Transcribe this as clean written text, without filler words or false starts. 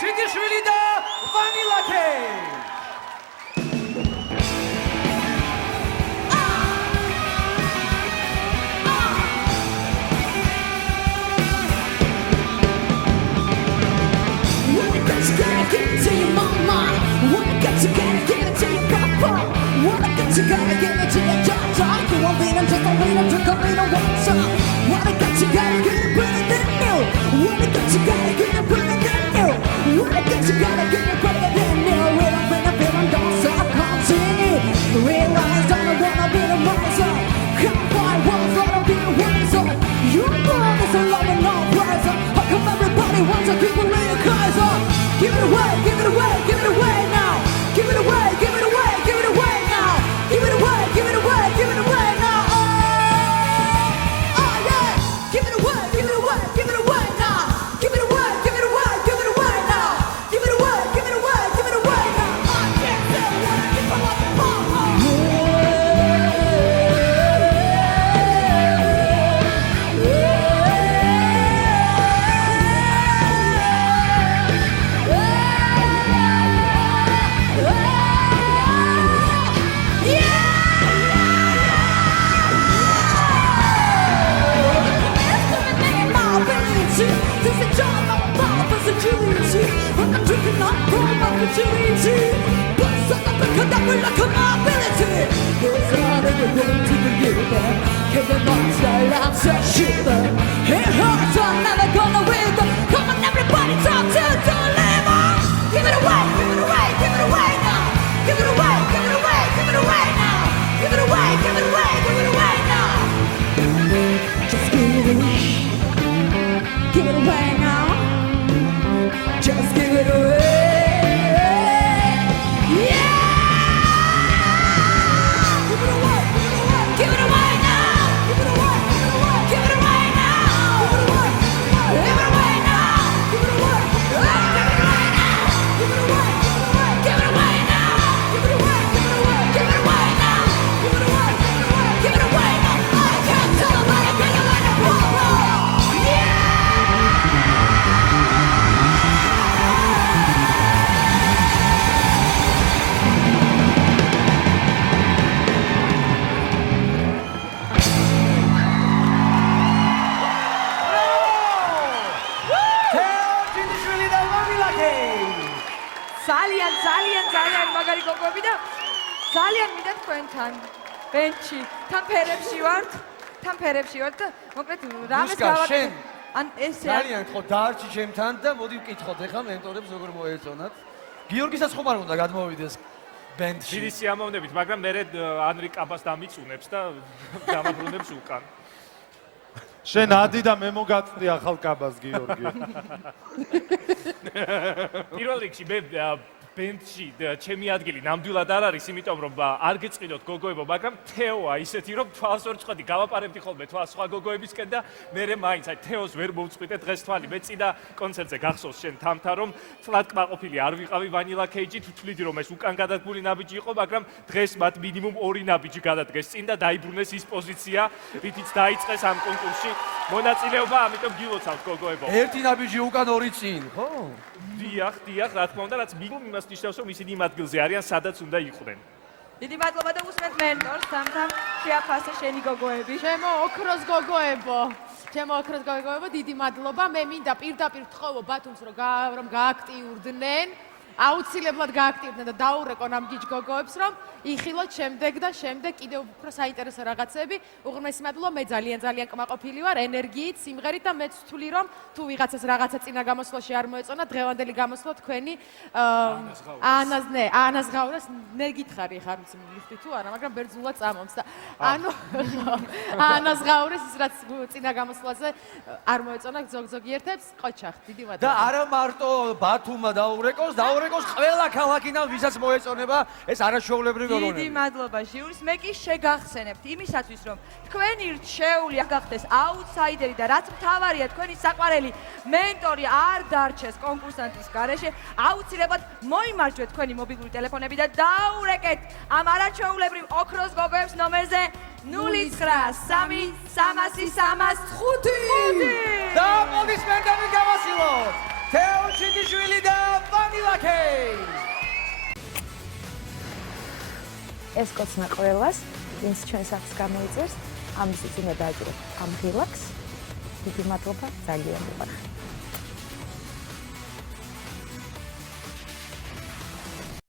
ჩიტიშვილი და ვანილა კეი. You gotta get it to your job, talk. You won't beat 'em, just don't beat 'em, just don't beat 'em, what's up? What I got, you gotta get it better than new. What I got, you gotta get it better than new. What I got, you gotta get it better than new. When I'm in a feeling, don't stop, continue. Realize I'm not gonna be the miser. Can't find words, gonna be the wiser. You born is a love and no prizer. How come everybody wants to keep a little Kaiser? Give it away, give it away, give it away now. Give it away, give it away, give it away now. Give it away, give it away, give it away now. Oh yeah. Give it away, give it away, give it away now. Give it away, give it away, give it away now. Give it away, give it away, give it away now. I can't say what people want to It hurts, I'm never gonna win. Come on, everybody, talk to deliver. Give it away, give it away, give it away now. Give it away, give it away, give it away now. Give it away, give it away, give it away now. Just give it away. Give it away now. Just give it away. Yeah! Give it away, give it away, give it away now. Give it away, give it away, give it away now. Give it away, give it away now. Give it away, give it away now. Give it away, give it away now. Give it away, give it away, give it away now. Give it away, give it away now. I can't tell them how to get away to problem. Yeah! ძალიან მაგარი გოგოები და ძალიან მინდა თქვენთან ბენჩი თან ფერებში ვართ და მოკლედ რამეს გავაკეთე ან ესე ძალიან ხო დაარჩი ჩემთან და მოდი ვკითხოთ ეხლა მენტორებს როგორ მოეწონათ. გიორგისაც ხომ არ უნდა გადმოვიდეს ბენდში. დიდი სიამოვნებით, მაგრამ მე ანრი კაბას დამიწუნებს და დამაბრუნებს უკან. შენ ადი და მე მოგაწვდი ახალ კაბას გიორგი. პირველ რიგში მე ბენდში ჩემი ადგილი ნამდვილად არ არის, იმიტომ რომ არ გეწყინოთ გოგოებო, მაგრამ თეოა ისეთი რომ თვალს ვერ წვდი, გავაპარებდი ხოლმე თვალს სხვა გოგოებისკენ და მე მაინც აი თეოს ვერ მოვწყვიტე დღეს თვალი. მე წინა კონცერტზე გახსოვს შენ თამთა რომ თლად კმაყოფილი არ ვიყავი ვანილა კეიჯით, ვთვლიდი რომ ეს უკან გადადგმული ნაბიჯი იყო, მაგრამ დღეს მათ მინიმუმ 2 ნაბიჯი გადადგეს წინ და დაიბრუნეს ის პოზიცია, რითიც დაიწყეს ამ კონკურსში მონაწილეობა, ამიტომ გილოცავთ გოგოებო. ერთი ნაბიჯი უკან 2 წინ, ხო? დიახ, რა თქმა უნდა, რაც მინიმუმ იმას ნიშნავს, რომ ისინი იმ ადგილზე არიან, სადაც უნდა იყვნენ. დიდი მადლობა და უსმენთ მენტორს, თამთა შეაფასე შენი გოგოები. ჩემო ოქროს გოგოებო, დიდი მადლობა. მე მინდა პირდაპირ ვთხოვო ბათუმს, რომ გააქტიურდნენ. აუცილებლად გააქტიურდნენ და დაურეკონ ამ გიჯ გოგოებს, რომ იხილოთ შემდეგ და შემდეგ კიდევ უფრო საინტერესო რაღაცები. უღრმესი მადლობა, მე ძალიან კმაყოფილი ვარ ენერგიით, სიმღერით და მეც ვთვლი, რომ თუ ვიღაცას რაღაცა წინა გამოსვლაში არ მოეწონა, დღევანდელი გამოსვლა თქვენი ანას ღაურას ნერგითხარი ხარ ლიფტი თუ არა, მაგრამ ბერძნულად წამომს და ანუ ანას ღაურეს ის რაც წინა გამოსვლაზე არ მოეწონა ზოგიერთებს, ყოჩახ, დიდი მადლობა. და არა მარტო ბათუმმა დაურეკოს ყველა ქალაქიდან ვისაც მოეწონება ეს არაშოულებრივი გოგონა. დიდი მადლობა ჟიურის. მე კი შეგახსენებთ იმისათვის, რომ თქვენი რჩეული გახდეს აუთსაიდერი და რაც მთავარია თქვენი საყვარელი მენტორი არ დარჩეს კონკურსანტის გარეშე, აუცილებლად მოიმარჯვეთ თქვენი მობილური ტელეფონები და დაურეკეთ ამ არაჩვეულებრივ ოქროს გოგოებს ნომერზე 0933030305. და აპლოდისმენტები გავასილოთ თეო ჩიტიშვილი და ლაკი. ეს კოცნა ყველას, ვინც ჩვენ სახს გამოიწერს, ამის უწინა დააჭიროთ ამ ღილაკს. დიდი მადლობა, ძალიან მიყვარხარ.